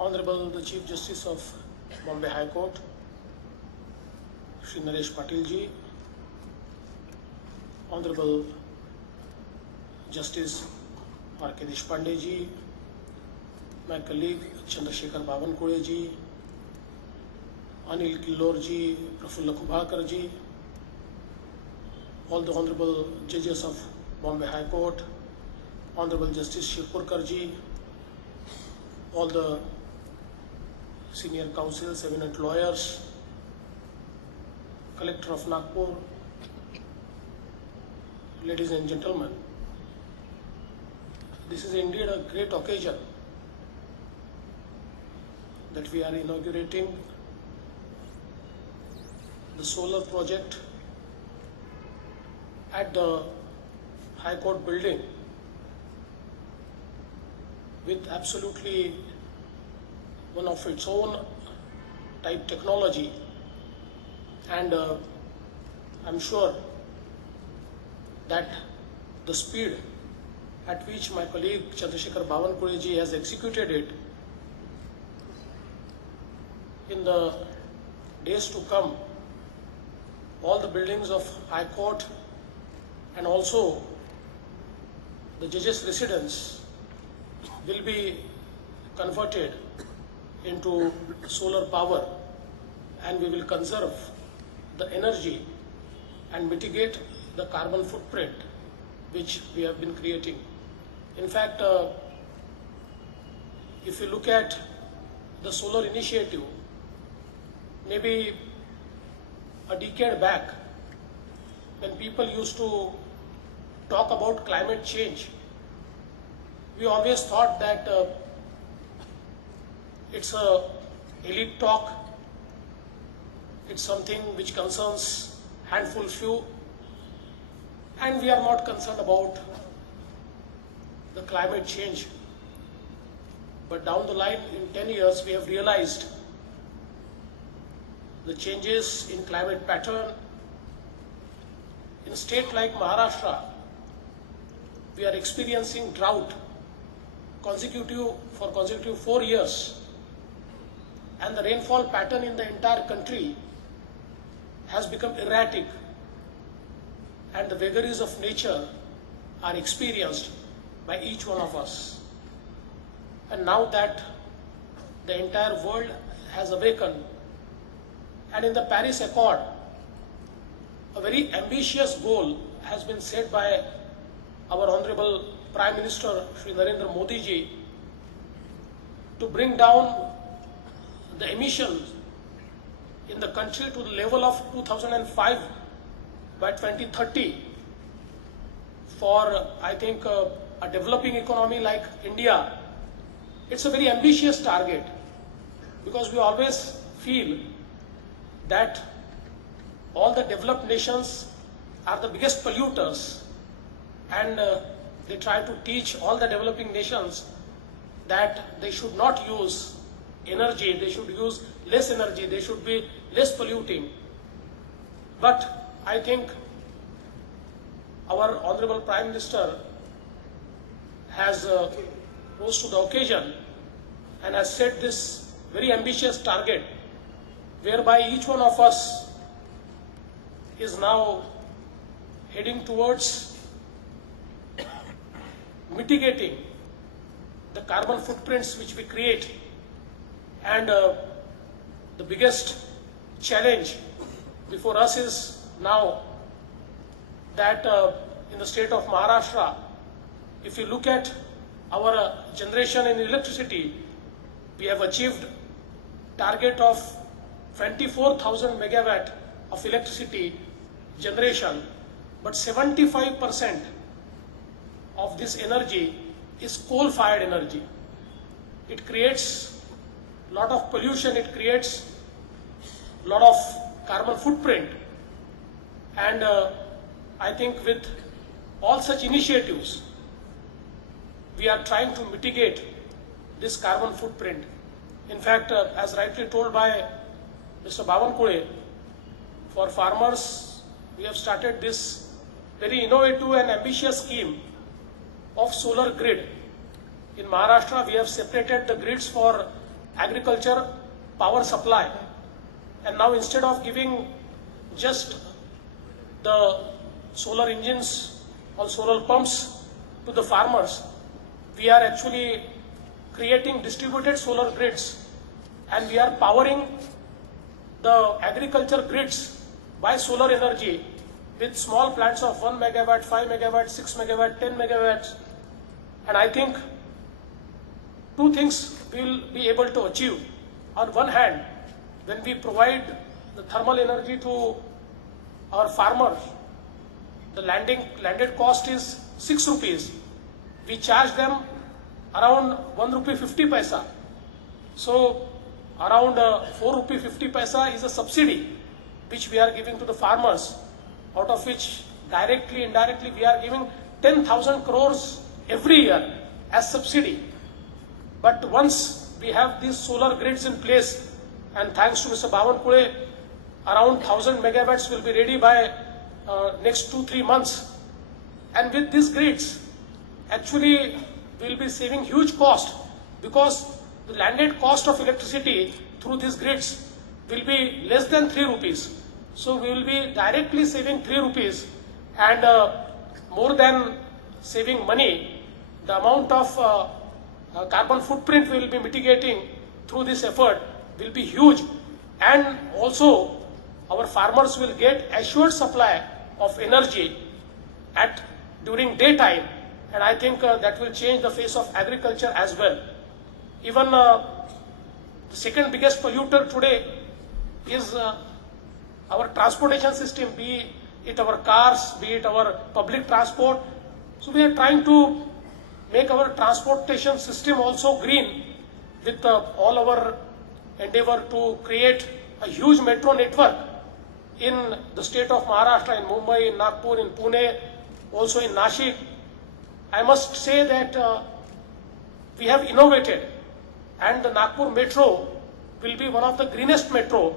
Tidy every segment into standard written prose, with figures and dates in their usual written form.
Honorable the Chief Justice of Bombay High Court, Shri Naresh Patil ji, Honorable Justice R.K. Deshpande ji, my colleague Chandrasekhar Babankole ji, Anil Killor ji, Prafulla Kubhakar ji, all the Honorable Judges of Bombay High Court, Honorable Justice Shirpurkar ji, all the senior counsels, eminent lawyers, Collector of Nagpur, ladies and gentlemen, this is indeed a great occasion that we are inaugurating the solar project at the High Court building with absolutely one of its own type technology, and I'm sure that the speed at which my colleague Chandrasekhar Babankole ji has executed it in the days to come, all the buildings of High Court and also the judges' residence will be converted into solar power, and we will conserve the energy and mitigate the carbon footprint which we have been creating. In fact, if you look at the solar initiative, maybe a decade back, when people used to talk about climate change, we always thought that it's a elite talk, it's something which concerns handful few, and we are not concerned about the climate change. But down the line, in 10 years, we have realized the changes in climate pattern. In a state like Maharashtra, we are experiencing drought for consecutive 4 years, and the rainfall pattern in the entire country has become erratic, and the vagaries of nature are experienced by each one of us. And now that the entire world has awakened, and in the Paris Accord, a very ambitious goal has been set by our Honorable Prime Minister Shri Narendra Modi ji to bring down the emissions in the country to the level of 2005 by 2030. For, I think, a developing economy like India, it's a very ambitious target, because we always feel that all the developed nations are the biggest polluters, and they try to teach all the developing nations that they should not use energy, they should use less energy, they should be less polluting. But I think our Honorable Prime Minister has rose to the occasion and has set this very ambitious target, whereby each one of us is now heading towards mitigating the carbon footprints which we create. And the biggest challenge before us is now that in the state of Maharashtra, if you look at our generation in electricity, we have achieved target of 24,000 megawatt of electricity generation, but 75% of this energy is coal-fired energy. It creates a lot of pollution, it creates a lot of carbon footprint, and I think with all such initiatives, we are trying to mitigate this carbon footprint. In fact, as rightly told by Mr. Babankole, for farmers, we have started this very innovative and ambitious scheme of solar grid. In Maharashtra, we have separated the grids for agriculture power supply. And now instead of giving just the solar engines or solar pumps to the farmers, we are actually creating distributed solar grids, and we are powering the agriculture grids by solar energy with small plants of 1 megawatt, 5 megawatt, 6 megawatt, 10 megawatts. And I think two things we will be able to achieve. On one hand, when we provide the thermal energy to our farmers, the landed cost is 6 rupees. We charge them around 1 rupee 50 paisa. So around 4 rupee 50 paisa is a subsidy which we are giving to the farmers, out of which directly, indirectly we are giving 10,000 crores every year as subsidy. But once we have these solar grids in place, and thanks to Mr. Bawankule, around 1,000 megawatts will be ready by next 2-3 months. And with these grids, actually we will be saving huge cost, because the landed cost of electricity through these grids will be less than 3 rupees. So we will be directly saving 3 rupees, and more than saving money, the amount of carbon footprint we will be mitigating through this effort will be huge. And also our farmers will get assured supply of energy during daytime, and I think that will change the face of agriculture as well. Even the second biggest polluter today is our transportation system, be it our cars, be it our public transport. So we are trying to make our transportation system also green with all our endeavor to create a huge metro network in the state of Maharashtra, in Mumbai, in Nagpur, in Pune, also in Nashik. I must say that we have innovated, and the Nagpur metro will be one of the greenest metro,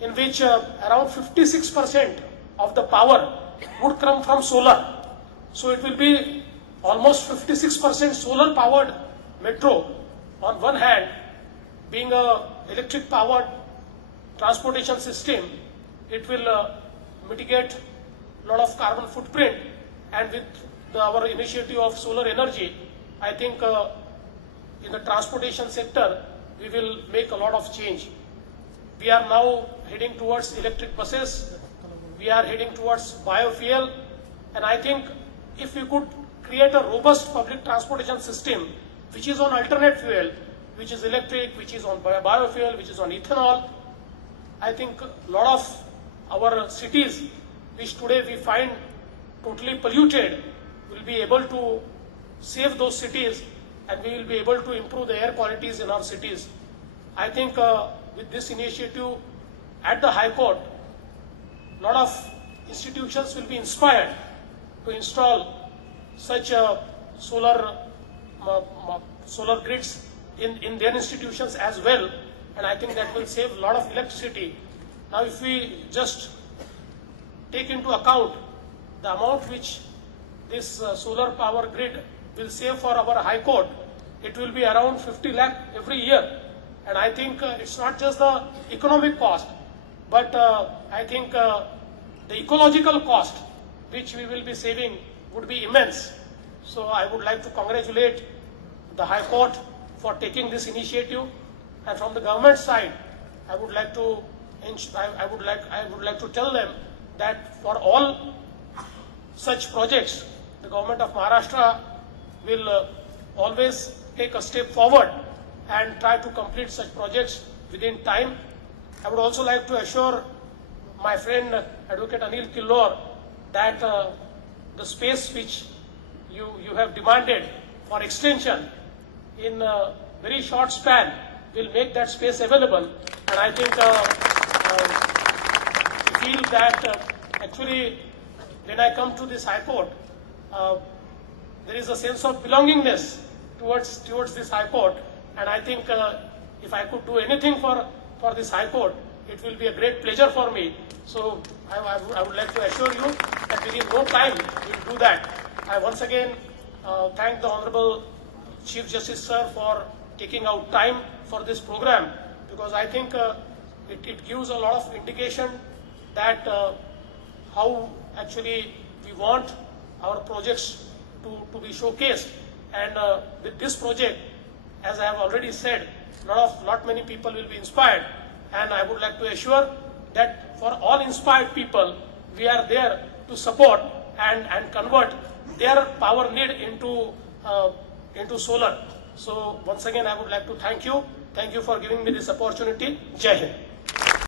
in which around 56% of the power would come from solar. So it will be almost 56% solar powered metro. On one hand, being a electric powered transportation system, it will mitigate a lot of carbon footprint, and with our initiative of solar energy, I think in the transportation sector we will make a lot of change. We are now heading towards electric buses, we are heading towards biofuel, and I think if we could create a robust public transportation system which is on alternate fuel, which is electric, which is on biofuel, which is on ethanol, I think a lot of our cities, which today we find totally polluted, will be able to save those cities, and we will be able to improve the air qualities in our cities. I think with this initiative at the High Court, a lot of institutions will be inspired to install such solar grids in their institutions as well, and I think that will save a lot of electricity. Now if we just take into account the amount which this solar power grid will save for our High Court, it will be around 50 lakh every year. And I think it's not just the economic cost, but I think the ecological cost which we will be saving would be immense. So I would like to congratulate the High Court for taking this initiative, and from the government side, I would like to tell them that for all such projects, the government of Maharashtra will always take a step forward and try to complete such projects within time. I would also like to assure my friend Advocate Anil Killor that the space which you have demanded for extension in a very short span will make that space available. And I think I feel that actually when I come to this High Court, there is a sense of belongingness towards this High Court, and I think if I could do anything for this High Court, it will be a great pleasure for me. So I would like to assure you that within no time we will do that. I once again thank the Honorable Chief Justice Sir for taking out time for this program, because I think it gives a lot of indication that how actually we want our projects to be showcased. And with this project, as I have already said, lot many people will be inspired, and I would like to assure that for all inspired people, we are there to support and convert their power need into solar. So once again, I would like to thank you. Thank you for giving me this opportunity. Jai Hind.